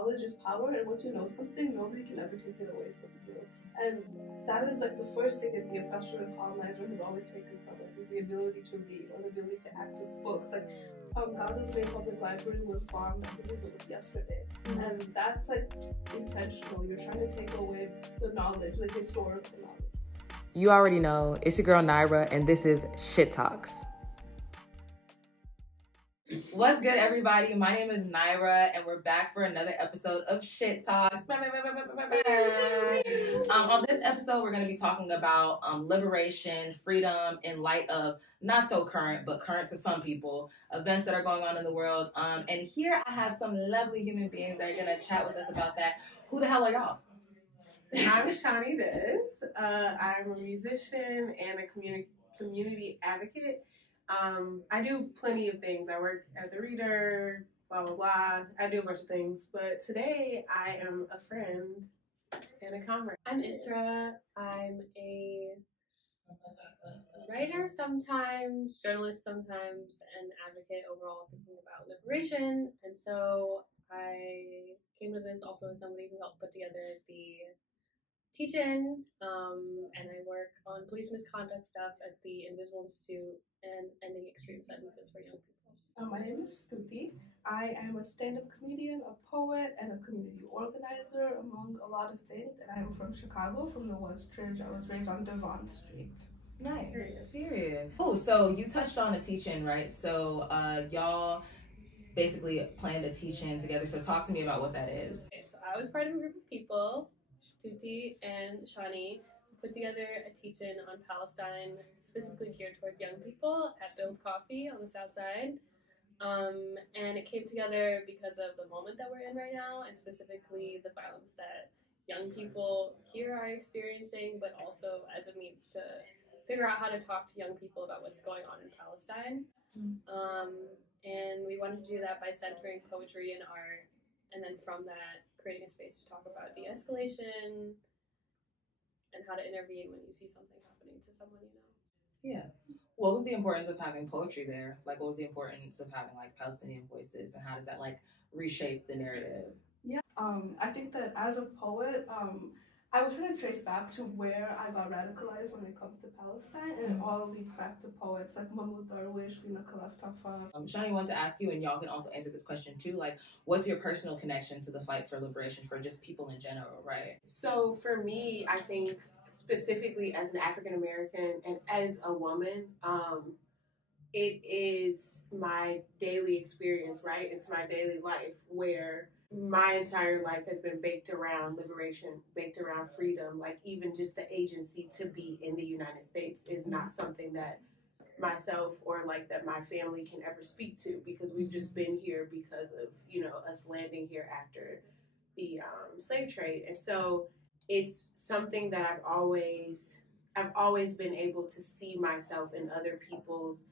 knowledge is power, and once you know something, nobody can ever take it away from you. And that is like the first thing that the oppressor and colonizer has always taken from us, is the ability to read or the ability to access books. Like Gaza's main public library was bombed, I believe it was yesterday. And that's like intentional. You're trying to take away the knowledge, like historical knowledge. You already know, it's your girl Naira, and this is Shit Talks. What's good, everybody? My name is Naira, and we're back for another episode of Shit Talks. On this episode, we're going to be talking about liberation, freedom, in light of not so current, but current to some people, events that are going on in the world. And here I have some lovely human beings that are going to chat with us about that. Who the hell are y'all? I'm Shawnee Dez. I'm a musician and a community advocate. I do plenty of things. I work at the Reader, blah, blah, blah. I do a bunch of things. But today I am a friend and a comrade. I'm Isra. I'm a writer sometimes, journalist sometimes, and advocate overall thinking about liberation. And so I came to this also as somebody who helped put together the teachin, and I work on police misconduct stuff at the Invisible Institute and ending extreme sentences for young people. My name is Stuti. I am a stand-up comedian, a poet, and a community organizer, among a lot of things. And I am from Chicago, from the West Ridge. I was raised on Devon Street. Nice. Period. Oh, so you touched on a teachin, right? So y'all basically planned a teachin together. So talk to me about what that is. Okay, so I was part of a group of people, Stuti and Shawnee, put together a teachin on Palestine, specifically geared towards young people at Build Coffee on the South Side. And it came together because of the moment that we're in right now, and specifically the violence that young people here are experiencing, but also as a means to figure out how to talk to young people about what's going on in Palestine. And we wanted to do that by centering poetry and art, and then from that, creating a space to talk about de-escalation and how to intervene when you see something happening to someone you know. Yeah. What was the importance of having poetry there? Like, what was the importance of having, like, Palestinian voices, and how does that, like, reshape the narrative? Yeah, I think that as a poet, I was trying to trace back to where I got radicalized when it comes to Palestine, and it all leads back to poets like Mahmoud Darwish, Lina Khalaf Tafa. Shawnee wants to ask you, and y'all can also answer this question too, like, what's your personal connection to the fight for liberation for just people in general, right? So for me, I think specifically as an African American and as a woman, it is my daily experience, right? It's my daily life where my entire life has been baked around liberation, baked around freedom. Like, even just the agency to be in the United States is not something that myself or like that my family can ever speak to, because we've just been here because of, you know, us landing here after the slave trade. And so it's something that I've always been able to see myself in other people's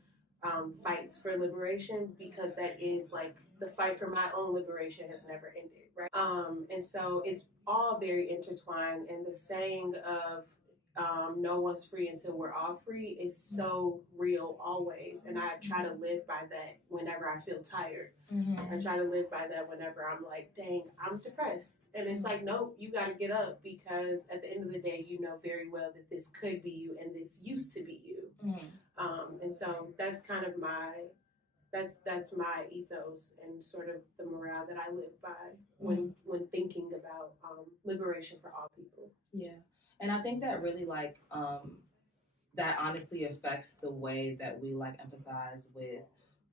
fights for liberation, because that is like the fight for my own liberation has never ended, right? And so it's all very intertwined, and the saying of no one's free until we're all free is so real always. And I try to live by that whenever I feel tired. I try to live by that whenever I'm like, dang, I'm depressed. And it's like, nope, you got to get up, because at the end of the day, you know very well that this could be you and this used to be you. And so that's kind of that's my ethos and sort of the morale that I live by when thinking about liberation for all people. Yeah. And I think that really, like, that honestly affects the way that we, like, empathize with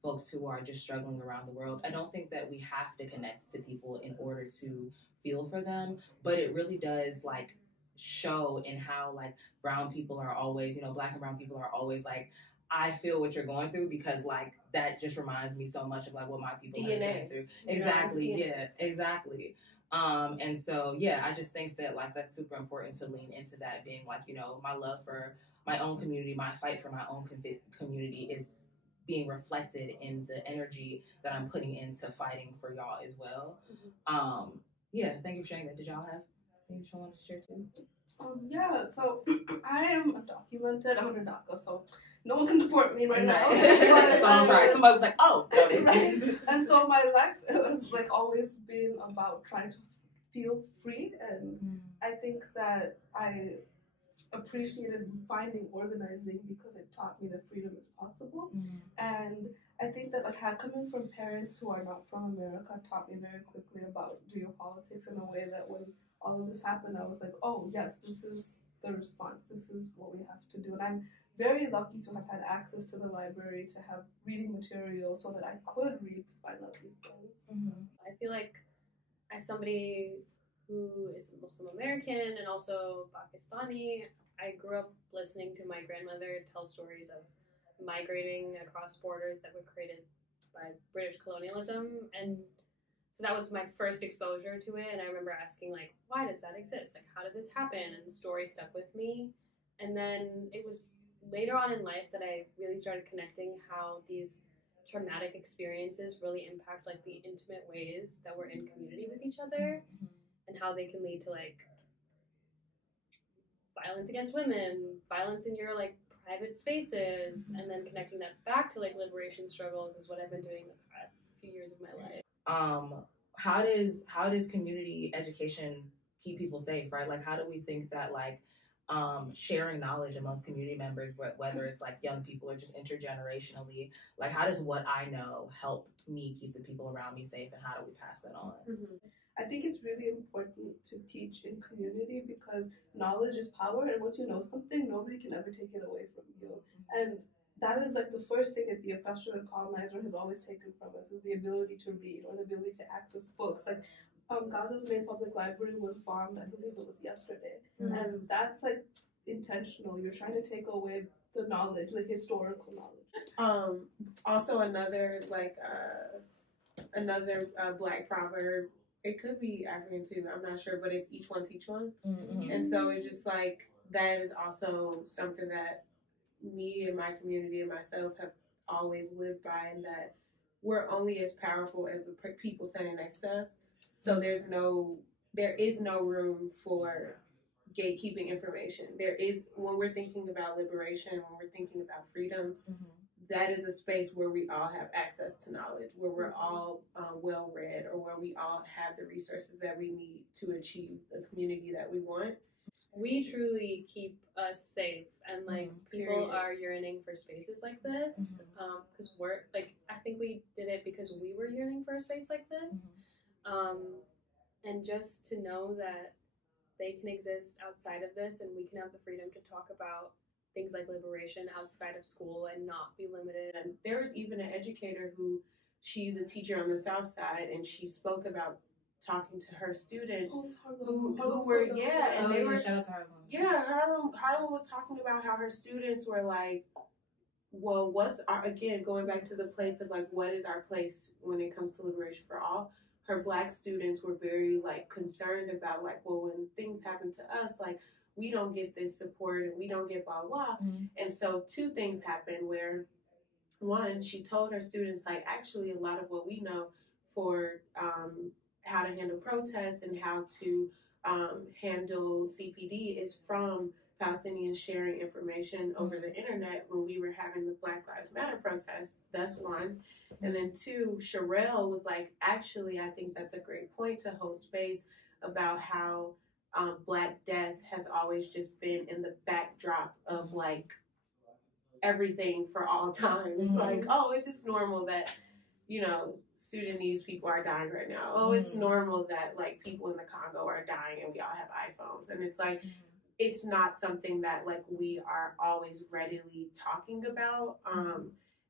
folks who are just struggling around the world. I don't think that we have to connect to people in order to feel for them, but it really does, like, show in how, like, brown people are always, you know, Black and brown people are always, like, I feel what you're going through, because, like, that just reminds me so much of, like, what my people have been through. Exactly, yeah, exactly. And so, yeah, I just think that, like, that's super important to lean into that, being like, you know, my love for my own community, my fight for my own community is being reflected in the energy that I'm putting into fighting for y'all as well. Yeah, thank you for sharing that. Did y'all have anything you wanted to share too? Yeah, so I am undocumented. I'm under DACA, so no one can deport me right now. Someone's right. Somebody's like, oh, no. Right? And so my life has like always been about trying to feel free, and I think that I appreciated finding organizing because it taught me that freedom is possible. And I think that like coming from parents who are not from America taught me very quickly about geopolitics in a way that when all of this happened, I was like, oh yes, this is the response. This is what we have to do. And I'm very lucky to have had access to the library, to have reading material so that I could read to find out these things. I feel like as somebody who is Muslim American and also Pakistani, I grew up listening to my grandmother tell stories of migrating across borders that were created by British colonialism, and so that was my first exposure to it. And I remember asking, like, why does that exist? Like, how did this happen? And the story stuck with me. And then it was later on in life that I really started connecting how these traumatic experiences really impact like the intimate ways that we're in community with each other, and how they can lead to like violence against women, violence in your like private spaces, and then connecting that back to like liberation struggles is what I've been doing the past few years of my life. How does community education keep people safe, right? Like, how do we think that like sharing knowledge amongst community members, whether it's like young people or just intergenerationally, like how does what I know help me keep the people around me safe, and how do we pass that on? I think it's really important to teach in community because knowledge is power, and once you know something, nobody can ever take it away from you. And that is like the first thing that the oppressor, the colonizer, has always taken from us is the ability to read or the ability to access books. Like Gaza's main public library was bombed, I believe it was yesterday, and that's like intentional. You're trying to take away the knowledge, like historical knowledge. Also another Black proverb. It could be African too, I'm not sure, but it's each one teach one. And so it's just like that is also something that me and my community and myself have always lived by, and that we're only as powerful as the people standing next to us. So there is no room for gatekeeping information. There is, when we're thinking about liberation, when we're thinking about freedom, that is a space where we all have access to knowledge, where we're all well read, or where we all have the resources that we need to achieve the community that we want. We truly keep us safe, and like people are yearning for spaces like this because we're like, I think we did it because we were yearning for a space like this, and just to know that they can exist outside of this, and we can have the freedom to talk about things like liberation outside of school and not be limited. And there was even an educator who, she's a teacher on the South Side, and she spoke about talking to her students who were and they were, shout out to Harlem was talking about how her students were like, well, what's our, again, going back to the place of like, what is our place when it comes to liberation for all? Her Black students were very like concerned about like, well, when things happen to us, like we don't get this support and we don't get blah blah. And so two things happened where, one, she told her students like, actually a lot of what we know for how to handle protests and how to handle CPD is from Palestinians sharing information over the internet when we were having the Black Lives Matter protests. That's one. And then two, Sherelle was like, actually, I think that's a great point to hold space about how Black death has always just been in the backdrop of like everything for all time. It's like, oh, it's just normal that, you know, Sudanese people are dying right now. Oh, it's normal that like people in the Congo are dying and we all have iPhones. And it's like, it's not something that like we are always readily talking about.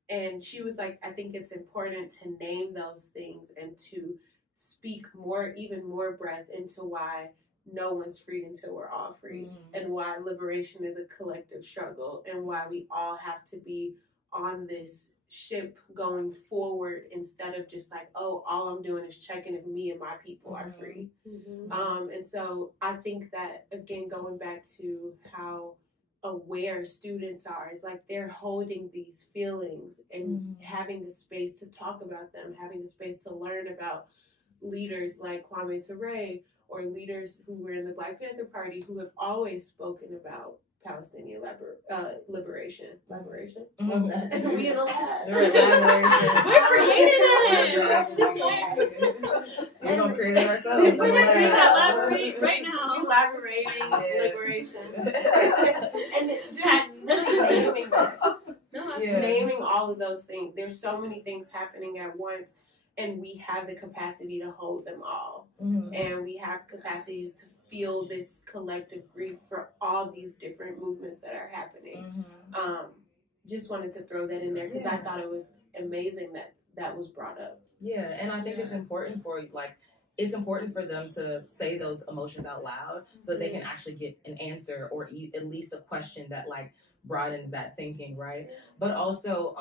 And she was like, I think it's important to name those things and to speak more, even more breadth into why no one's free until we're all free, and why liberation is a collective struggle, and why we all have to be on this ship going forward instead of just like, oh, all I'm doing is checking if me and my people are free. And so I think that, again, going back to how aware students are, is like they're holding these feelings and having the space to talk about them, having the space to learn about leaders like Kwame Ture or leaders who were in the Black Panther Party who have always spoken about Palestinian liberation. Liberation? Love that. We in the lab. We're creating it. We're gonna create it ourselves. We're gonna create that elaborate right now. Elaborating liberation. And just naming that. Naming all of those things. There's so many things happening at once, and we have the capacity to hold them all. And we have capacity to feel this collective grief for all these different movements that are happening. Just wanted to throw that in there because I thought it was amazing that was brought up. Yeah, and I think it's important for them to say those emotions out loud so that they can actually get an answer or at least a question that like broadens that thinking, right? But also,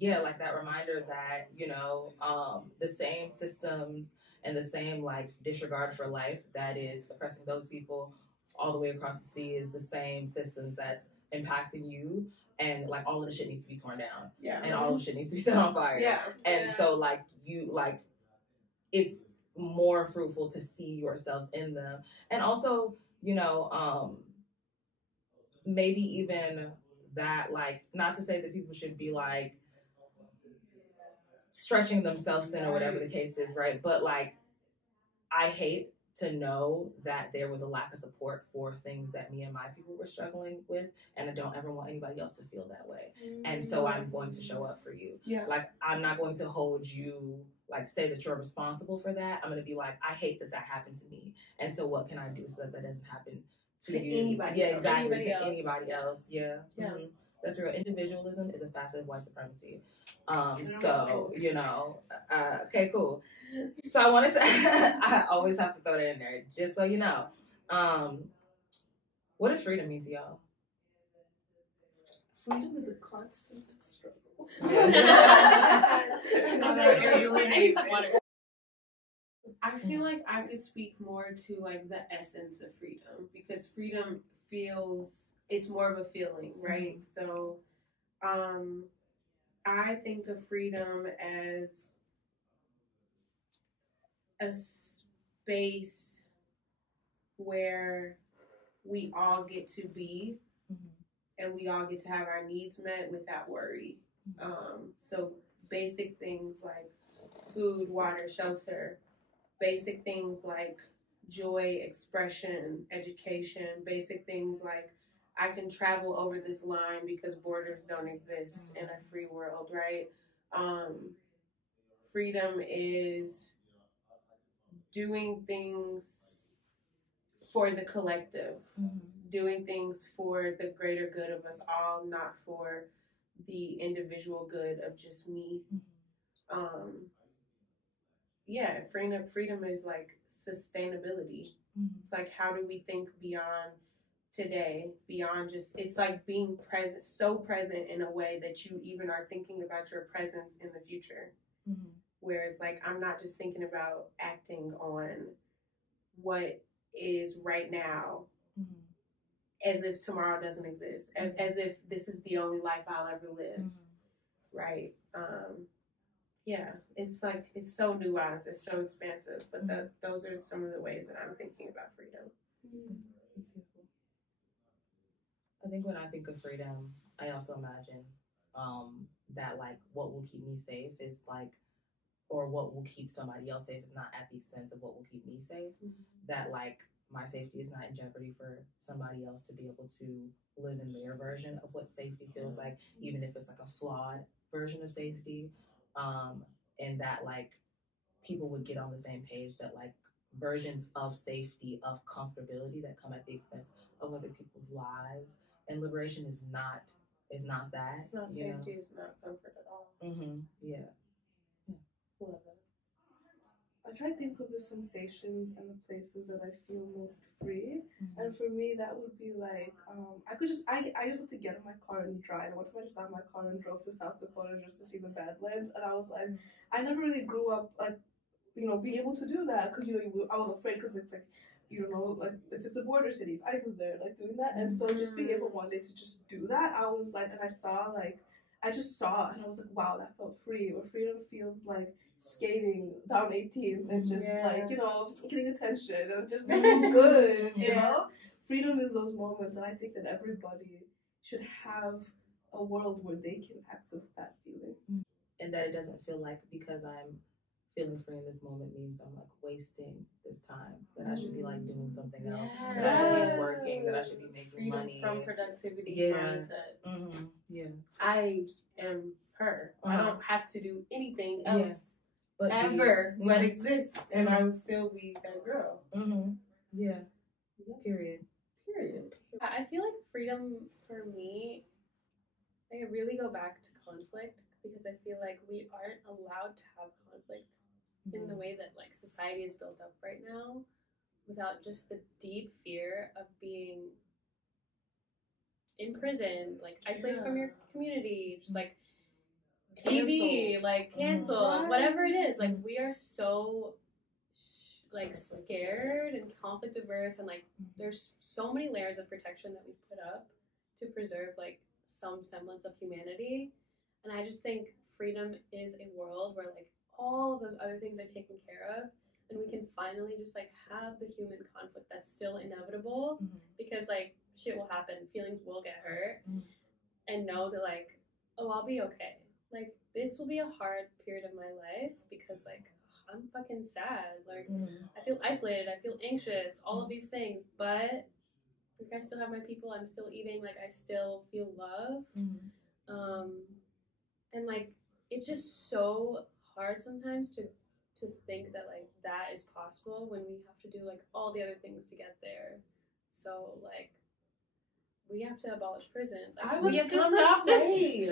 like that reminder that, the same systems and the same like disregard for life that is oppressing those people all the way across the sea is the same systems that's impacting you, and like all of the shit needs to be torn down. Yeah. And all of the shit needs to be set on fire. Yeah. And so like it's more fruitful to see yourselves in them. And also, maybe even that, like, not to say that people should be like stretching themselves thin or whatever the case is, right? But like, I hate to know that there was a lack of support for things that me and my people were struggling with, and I don't ever want anybody else to feel that way. And so I'm going to show up for you. Yeah. Like, I'm not going to hold you, like, say that you're responsible for that. I'm going to be like, I hate that happened to me. And so what can I do so that doesn't happen to you? Anybody else. Exactly. Anybody else. Yeah. Yeah. Mm-hmm. That's real. Individualism is a facet of white supremacy. Okay, cool. So I wanted to, I always have to throw that in there, just so you know. What does freedom mean to y'all? Freedom is a constant struggle. I feel like I could speak more to like the essence of freedom, because freedom it's more of a feeling, right? So I think of freedom as a space where we all get to be, and we all get to have our needs met without worry. So basic things like food, water, shelter, basic things like joy, expression, education, basic things like I can travel over this line because borders don't exist in a free world, right? Freedom is doing things for the collective, doing things for the greater good of us all, not for the individual good of just me. Freedom is like sustainability. It's like, how do we think beyond today, beyond just, it's like being present, so present in a way that you even are thinking about your presence in the future. Where it's like, I'm not just thinking about acting on what is right now as if tomorrow doesn't exist, as if this is the only life I'll ever live, right? It's like, it's so nuanced, it's so expansive, but those are some of the ways that I'm thinking about freedom. That's beautiful. I think when I think of freedom, I also imagine that like what will keep me safe is like, or what will keep somebody else safe is not at the expense of what will keep me safe. That like my safety is not in jeopardy for somebody else to be able to live in their version of what safety feels like, even if it's like a flawed version of safety. And that like people would get on the same page, that like versions of safety, of comfortability that come at the expense of other people's lives. And liberation is not that. It's not safety, it's not comfort at all. Yeah. I try to think of the sensations and the places that I feel most free, and for me that would be like I just have to get in my car and drive. One time I just got in my car and drove to South Dakota just to see the Badlands, and I was like, I never really grew up like being able to do that, because I was afraid, because it's like you don't know, like if it's a border city, if ICE is there, like doing that, and so just being able one day to just do that, I was like, and I just saw and I was like, wow, that felt free. Or freedom feels like skating down 18th and just Yeah. like, getting attention and just being good, you Yeah. know? Freedom is those moments, and I think that everybody should have a world where they can access that feeling. And that it doesn't feel like because I'm feeling free in this moment means I'm like wasting this time, that I should be like doing something else, that I should be working, that I should be making freedom money. from productivity mindset. Yeah. I am her. I don't have to do anything Yeah. else But ever but exist, and I would still be that girl. Yeah. Period. I feel like freedom for me, I really go back to conflict, because I feel like we aren't allowed to have conflict in the way that like society is built up right now, without just the deep fear of being imprisoned, like isolated from your community, just like DV, like canceled, whatever it is. Like we are so like scared and conflict averse, and like there's so many layers of protection that we've put up to preserve like some semblance of humanity. And I just think freedom is a world where like all of those other things are taken care of, and we can finally just like have the human conflict that's still inevitable, because like shit will happen, feelings will get hurt, and know that like, oh, I'll be okay. Like this will be a hard period of my life, because like I'm fucking sad, like I feel isolated, I feel anxious, all of these things, but like I still have my people, I'm still eating, like I still feel love. And like it's just so hard sometimes to think that like that is possible when we have to do like all the other things to get there. So like we have to abolish prisons. Like, we have to stop this.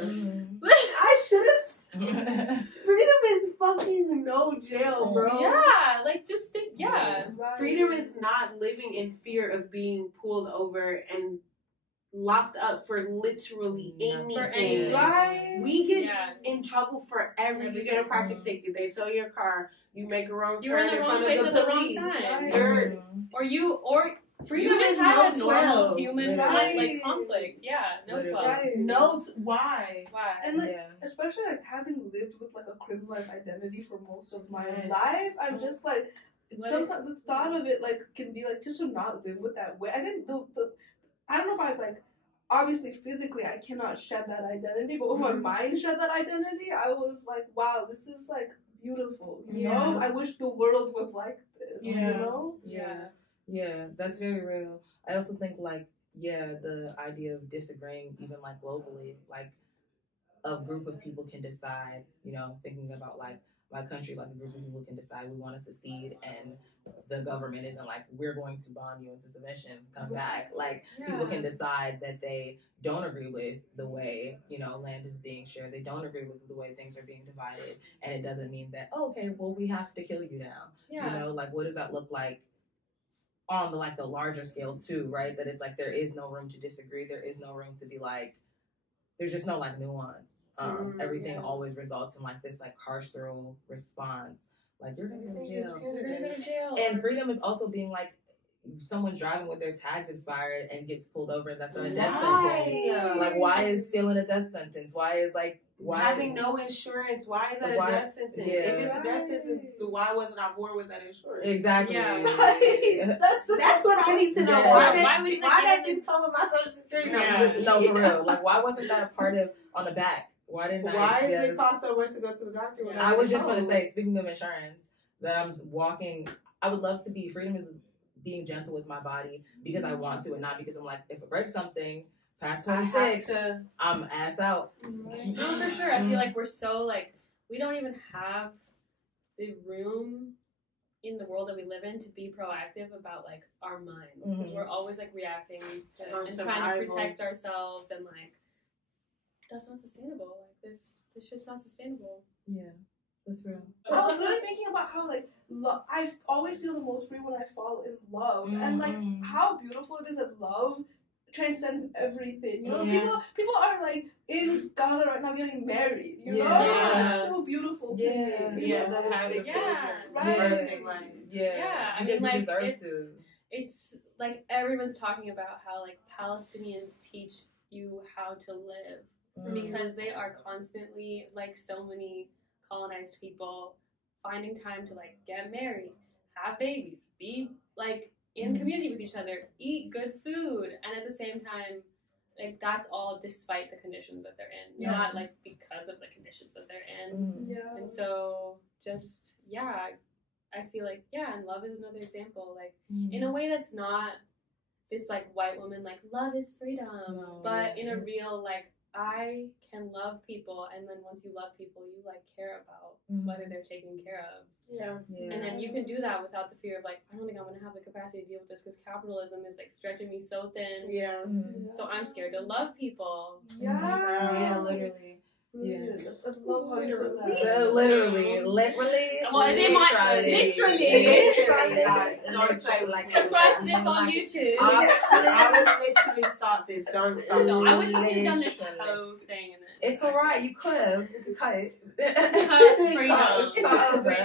I should have. Freedom is fucking no jail, bro. Yeah, like just think. Yeah, freedom is not living in fear of being pulled over and locked up for literally anything. We get in trouble for you get a parking ticket, they tow your car, you make a wrong turn in front of the police. Freedom you just is had a no normal 12. human like conflict. Yeah, no 12. No, why? And like, especially like having lived with like a criminalized identity for most of my life, I'm just like, sometimes the thought of it like can be like just to not live with that way. I think the I don't know if I've like, obviously physically I cannot shed that identity, but when my mind shed that identity, I was like, wow, this is like beautiful. You know, I wish the world was like this. You know? Yeah, that's very real. I also think like, the idea of disagreeing even like globally, like a group of people can decide, thinking about like my country, like a group of people can decide we want to secede, and the government isn't like, we're going to bond you into submission, come back. Like people can decide that they don't agree with the way, land is being shared. They don't agree with the way things are being divided. And it doesn't mean that, okay, well, we have to kill you now. Like what does that look like on the larger scale too, right? That it's like there is no room to disagree. There is no room to be like, there's just no like nuance. Everything always results in like this like carceral response. Like you're gonna go to jail. You're gonna go to jail. And freedom is also being like, someone's driving with their tags expired and gets pulled over, and that's not a death sentence. Like why is stealing a death sentence? Why having no insurance? Why is that a death sentence? If it's a death sentence, why wasn't I born with that insurance? Exactly. That's what I need to know. Why that didn't come with my social security number? No, for real. Like why wasn't that a part of on the back? Why didn't Why does it cost so much to go to the doctor? I was just going to say, speaking of insurance, that I'm walking. I would love to be. Freedom is being gentle with my body because I want to, and not because I'm like, if I break something past 26, I'm ass out. No, for sure. I feel like we're so like, we don't even have the room in the world that we live in to be proactive about like our minds, because we're always like reacting to and trying to protect ourselves, and like that's not sustainable. Like this shit's not sustainable. Yeah. That's real. But I was really thinking about how like I always feel the most free when I fall in love, and like how beautiful it is that love transcends everything. You know, people are like in Gaza right now getting married. You know, it's so beautiful to me. Having children, I mean, like it's like everyone's talking about how like Palestinians teach you how to live because they are constantly, like so many colonized people, finding time to like get married, have babies, be like in community with each other, eat good food, and at the same time, like that's all despite the conditions that they're in, not like because of the conditions that they're in. Yeah. And so just I feel like and love is another example, like in a way that's not this like white woman like love is freedom, but in a real like I can love people, and then once you love people, you like care about whether they're taken care of. Yeah. And then you can do that without the fear of like, I don't think I'm gonna have the capacity to deal with this because capitalism is like stretching me so thin. Yeah. So I'm scared to love people. Yeah, literally. Yeah, I love how you put that. Literally. Well, is it my literally? Don't say like Subscribe to this on YouTube. I would literally start this. Don't start. No, I wish we could have done this whole thing in it. It's alright, you could have. You could cut it. Freedom. Start over.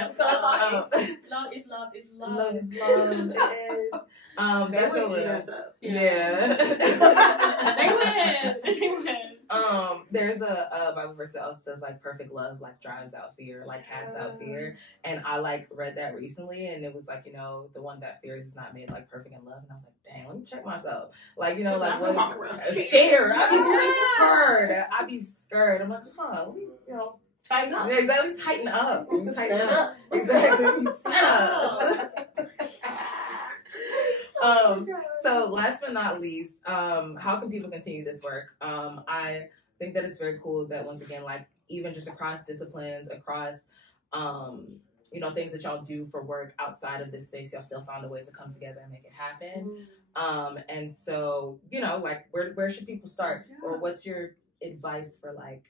Love is love is love. Love is love. It is. That's That's what a us up. Yeah. They win. There's a Bible verse that also says like perfect love like drives out fear, like casts out fear. And I like read that recently, and it was like, you know, the one that fears is not made like perfect in love. And I was like, dang, let me check myself. Like, you know, like what scared. I'd be scared. I'm like, let me, you know, tighten up. Exactly, tighten up. Tighten up. Exactly. So last but not least, how can people continue this work? I think that it's very cool that once again, like even just across disciplines, across you know, things that y'all do for work outside of this space, y'all still found a way to come together and make it happen. And so, you know, like where should people start? Or what's your advice for like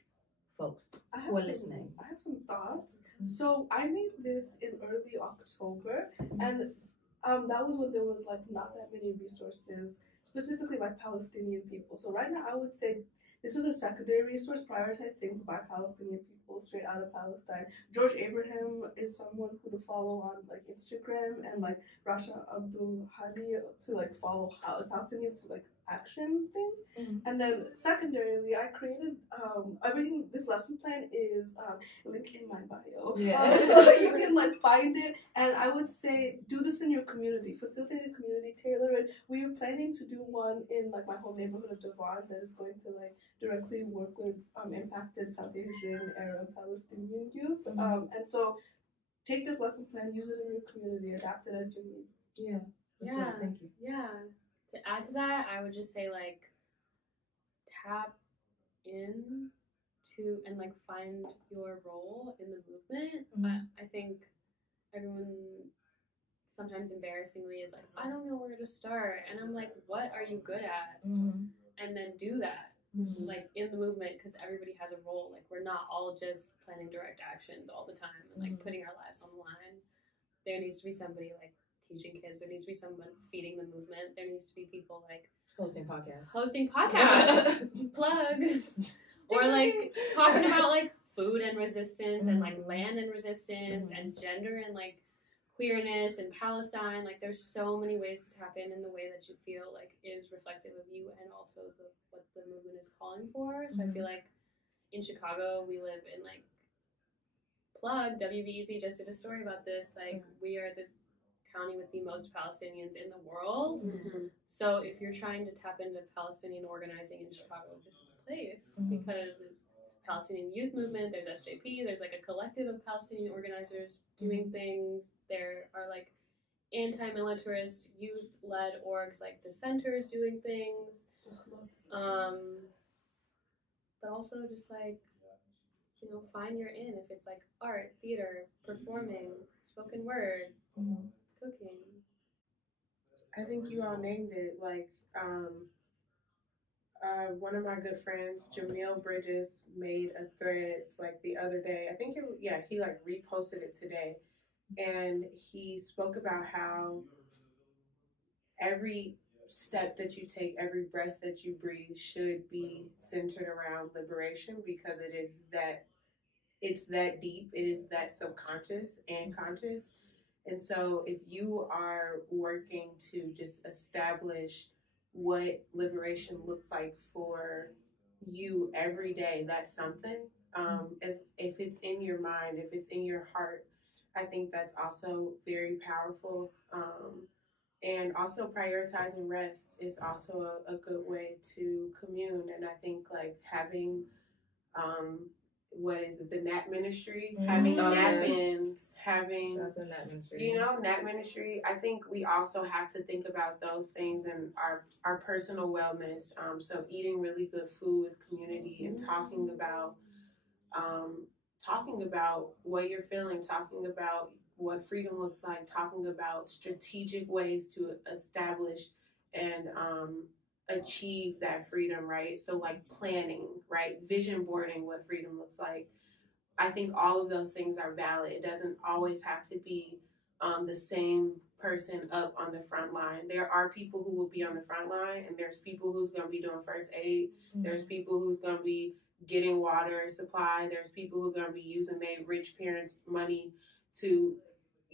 folks who are listening? I have some thoughts. So I made this in early October, and that was when there was like not that many resources, specifically by Palestinian people. So right now I would say this is a secondary resource. Prioritize things by Palestinian people straight out of Palestine. George Abraham is someone who to follow on like Instagram, and like Rasha Abdul Hadi to like follow Palestinians to like action things. And then secondarily, I created everything. This lesson plan is linked in my bio. So you can like find it. And I would say do this in your community, facilitate a community, tailor it. We are planning to do one in like my home neighborhood of Devon that is going to like directly work with impacted South Asian, Arab, Palestinian youth. And so take this lesson plan, use it in your community, adapt it as you need. Yeah. That's right. Thank you. Yeah. To add to that, I would just say like tap in to and like find your role in the movement. I think everyone sometimes embarrassingly is like, I don't know where to start, and I'm like, what are you good at? And then do that. Like in the movement, because everybody has a role. Like we're not all just planning direct actions all the time and like putting our lives on the line. There needs to be somebody like teaching kids. There needs to be someone feeding the movement. There needs to be people like hosting podcasts, plug, or like talking about like food and resistance and like land and resistance and gender and like queerness and Palestine. Like there's so many ways to tap in the way that you feel like is reflective of you and also what the movement is calling for. So I feel like in Chicago we live in like plug WBEZ just did a story about this. Like we are the county with the most Palestinians in the world. So if you're trying to tap into Palestinian organizing in Chicago, this is a place because there's Palestinian youth movement, there's SJP, there's like a collective of Palestinian organizers doing things. There are like anti-militarist youth-led orgs like the centers doing things. But also just like, you know, find your in if it's like art, theater, performing, spoken word, cooking. I think you all named it. Like, one of my good friends, Jamil Bridges, made a thread like the other day. I think he like reposted it today, and he spoke about how every step that you take, every breath that you breathe should be centered around liberation, because it's that deep, it is that subconscious and conscious. And so if you are working to just establish what liberation looks like for you every day, that's something. As if it's in your mind, if it's in your heart, I think that's also very powerful. And also prioritizing rest is also a good way to commune. And I think like having what is it, the nap ministry, having nap-ins, having, nap ministry. I think we also have to think about those things and our personal wellness. So eating really good food with community and talking about what you're feeling, talking about what freedom looks like, talking about strategic ways to establish and achieve that freedom, right? So like planning, right? Vision boarding what freedom looks like. I think all of those things are valid. It doesn't always have to be the same person up on the front line. There are people who will be on the front line, and there's people who's going to be doing first aid. There's people who's going to be getting water supply. There's people who are going to be using their rich parents' money to,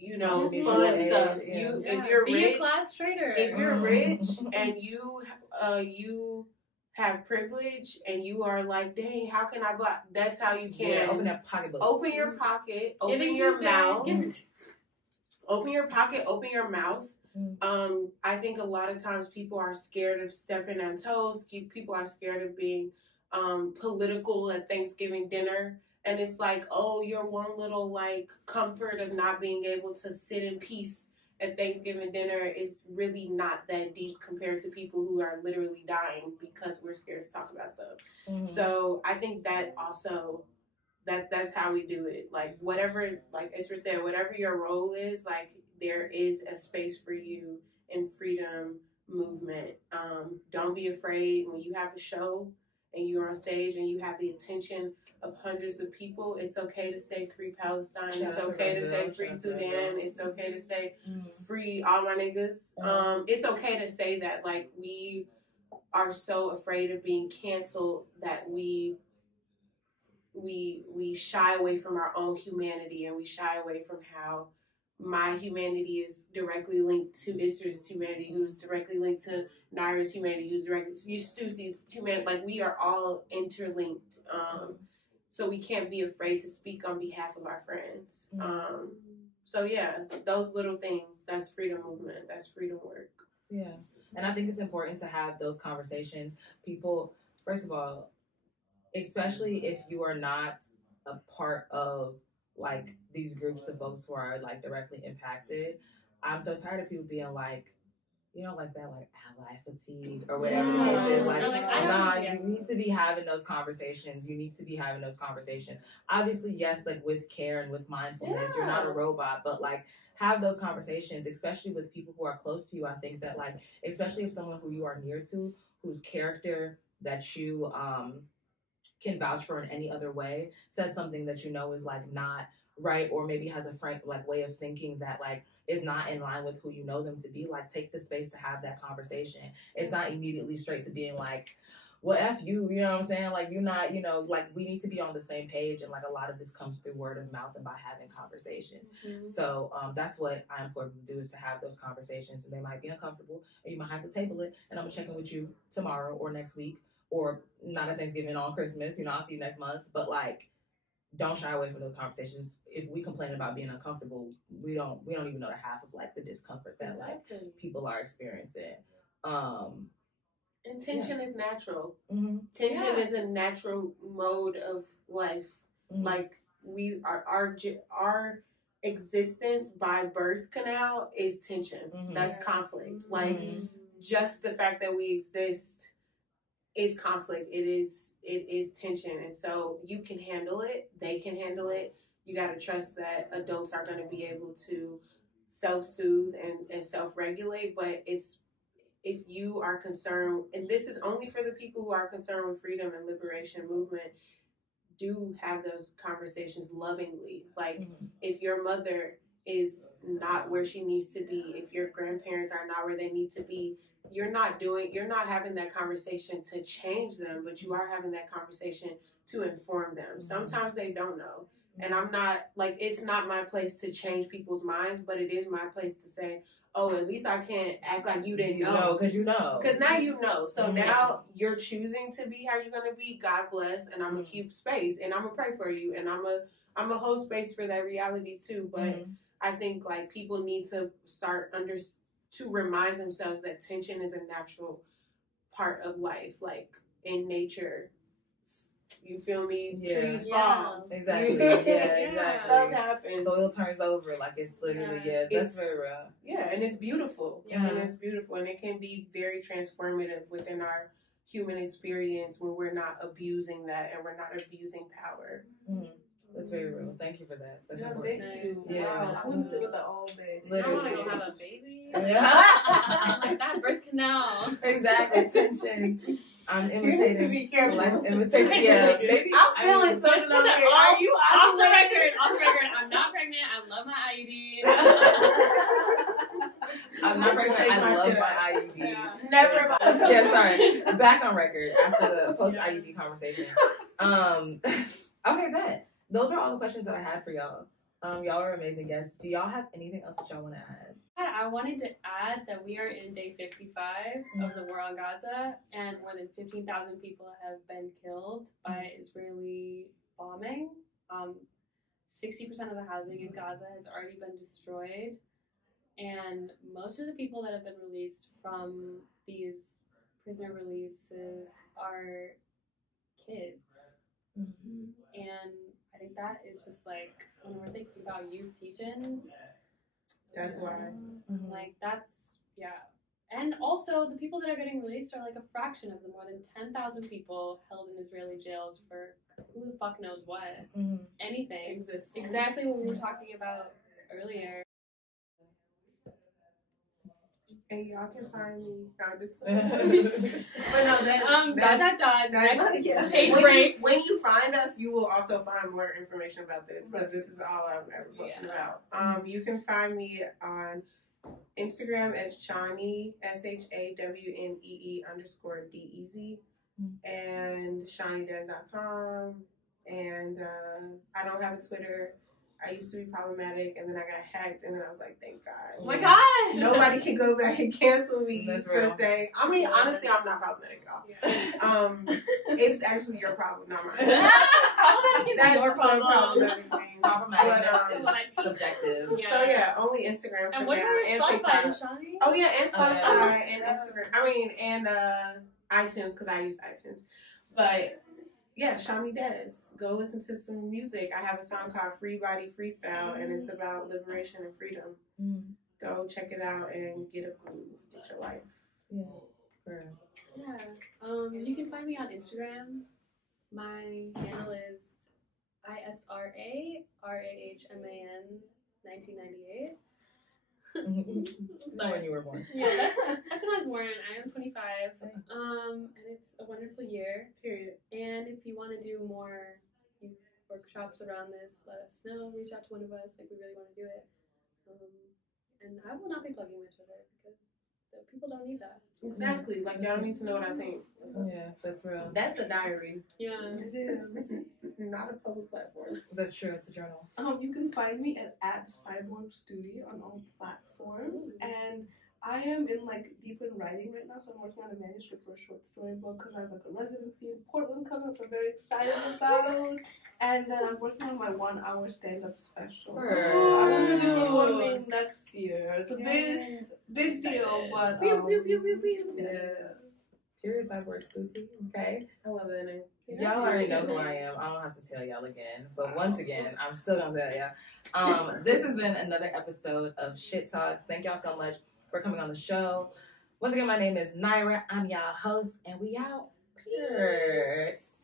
fund stuff. If you're be rich, a class trader. If you're rich and you have privilege and you are like, dang, how can I buy? That's how you can. Yeah, open that pocketbook. Open your pocket. Open your mouth. Open your pocket. Open your mouth. I think a lot of times people are scared of stepping on toes. People are scared of being political at Thanksgiving dinner. And it's like, oh, your one little like comfort of not being able to sit in peace at Thanksgiving dinner is really not that deep compared to people who are literally dying because we're scared to talk about stuff. So I think that also that's how we do it. Like whatever, like Isra said, whatever your role is, like there is a space for you in freedom movement. Don't be afraid when you have a show and you're on stage and you have the attention of hundreds of people. It's okay to say free Palestine. It's okay to say free Sudan. It's okay to say free all my niggas. It's okay to say that. Like we are so afraid of being canceled that we shy away from our own humanity, and we shy away from how my humanity is directly linked to Isra's humanity, who's directly linked to Naira's humanity, who's directly to Stusi's humanity. Like we are all interlinked. So we can't be afraid to speak on behalf of our friends. So yeah, those little things, that's freedom movement, that's freedom work. Yeah. And I think it's important to have those conversations. People, first of all, especially if you are not a part of like these groups of folks who are like directly impacted, I'm so tired of people being like, like that, like ally fatigue or whatever the case is. Like, you need to be having those conversations. You need to be having those conversations. Obviously, yes, like with care and with mindfulness. You're not a robot, but like have those conversations, especially with people who are close to you. I think that like, especially if someone who you are near to, whose character that you can vouch for in any other way, says something that is like not right, or maybe has a frank like way of thinking that like is not in line with who you know them to be, like take the space to have that conversation. It's not immediately straight to being like, well, F you, you know what I'm saying? Like you're not, like we need to be on the same page, and like a lot of this comes through word of mouth and by having conversations. So that's what I implore people to do, is to have those conversations, and they might be uncomfortable, and you might have to table it, and I'm gonna check in with you tomorrow or next week, or not at Thanksgiving, on Christmas, I'll see you next month. But like, don't shy away from those conversations. If we complain about being uncomfortable, we don't even know the half of like the discomfort that like people are experiencing. And tension is natural. Tension is a natural mode of life. Like our existence by birth canal is tension. That's conflict. Like just the fact that we exist is conflict. It is tension. And so you can handle it. They can handle it. You got to trust that adults are going to be able to self-soothe and self-regulate. But if you are concerned, and this is only for the people who are concerned with freedom and liberation movement, do have those conversations lovingly. Like if your mother is not where she needs to be, if your grandparents are not where they need to be, you're not having that conversation to change them, but you are having that conversation to inform them. Sometimes they don't know. And I'm not, like, it's not my place to change people's minds, but it is my place to say, oh, at least I can't act like you didn't know. Because you know. Because now you know. So now you're choosing to be how you're going to be. God bless. And I'm going to keep space. And I'm going to pray for you. And I'm I'm a whole space for that reality too, but Mhm. I think like people need to start to remind themselves that tension is a natural part of life, like in nature. You feel me? Yeah. Trees Yeah. fall. Exactly. Yeah, Yeah, exactly. Stuff happens. Soil turns over. Like it's literally, that's very real. Yeah, and it's beautiful. Yeah. And it's beautiful. And it can be very transformative within our human experience when we're not abusing that and we're not abusing power. Mm-hmm. That's very real. Thank you for that. That's Yeah, important. thank you. Yeah. Wow, I'm gonna sit with that all day. I want to Literally. go have a baby. Yeah. Like that birth canal. Exactly. Tension. I'm You need to imitating. be careful. Like imitating. Yeah. Maybe. I'm feeling Let's something put over that here. off- Are you Off the ovulating? record. I'm not pregnant. I love my IUD. I'm not pregnant. Take I my love shit my out. IUD. Yeah. Never. Yeah, sorry. Back on record after the post IUD conversation. Okay, bet. Those are all the questions that I had for y'all. Y'all are amazing guests. Do y'all have anything else that y'all want to add? I wanted to add that we are in day 55 of the war on Gaza, and more than 15,000 people have been killed by Israeli bombing. 60% of the housing in Gaza has already been destroyed, and most of the people that have been released from these prisoner releases are kids. Mm-hmm. And I think that is just like, when we're thinking about youth teach-ins, That's why. Mm-hmm. like that's, yeah. And also the people that are getting released are like a fraction of the more than 10,000 people held in Israeli jails for who the fuck knows what. Mm-hmm. Anything. Existing. Exactly what we were talking about earlier. And y'all can find me. I'm just but no, That's next yeah. page when break. when you find us, you will also find more information about this because this is all I've ever posted about. You can find me on Instagram at Shawnee SHAWNEE _DEZ and ShawneeDez.com. And I don't have a Twitter. I used to be problematic, and then I got hacked, and then I was like, thank God. Oh my God! Nobody can go back and cancel me per se. I mean, honestly, I'm not problematic at all. Yeah. It's actually your problem, not mine. Problematic is That's your what problem. problematic means. Problematic But, what I teach. subjective. Yeah. So yeah, only Instagram for And what now, about your and Spotify, TikTok. Shawnee? Oh yeah, and Spotify and yeah. Instagram. I mean, and iTunes because I use iTunes. But yeah, Shawnee Dez. Go listen to some music. I have a song called Free Body Freestyle, and it's about liberation and freedom. Go check it out and get a groove. Get your life. Yeah. Yeah. You can find me on Instagram. My handle is ISRA RAHMAN 1998. When you were born. Yeah, that's when I was born. I am 25. And it's a wonderful year. Period. And if you want to do more youth workshops around this, let us know. Reach out to one of us. Like, we really want to do it. And I will not be plugging my Twitter because the people don't need that. Exactly. Like, y'all need to know what I think. Yeah, that's real. That's a diary. Yeah. It is. Not a public platform. That's true. It's a journal. You can find me at Cyborg Studio on all platforms, and I am in deep in writing right now, so I'm working on a manuscript for a short story book because I have a residency in Portland coming up. I'm very excited about, and then I'm working on my 1 hour stand-up special. So I'm gonna be performing next year. It's a big deal, but Yeah. Curious Cyborg Stuti. Okay. I love that name. Y'all already know who I am. I don't have to tell y'all again. But once again, I'm still gonna tell y'all. This has been another episode of Shit Talks. Thank y'all so much for coming on the show. Once again, my name is Naira. I'm y'all host, and we out. Peace.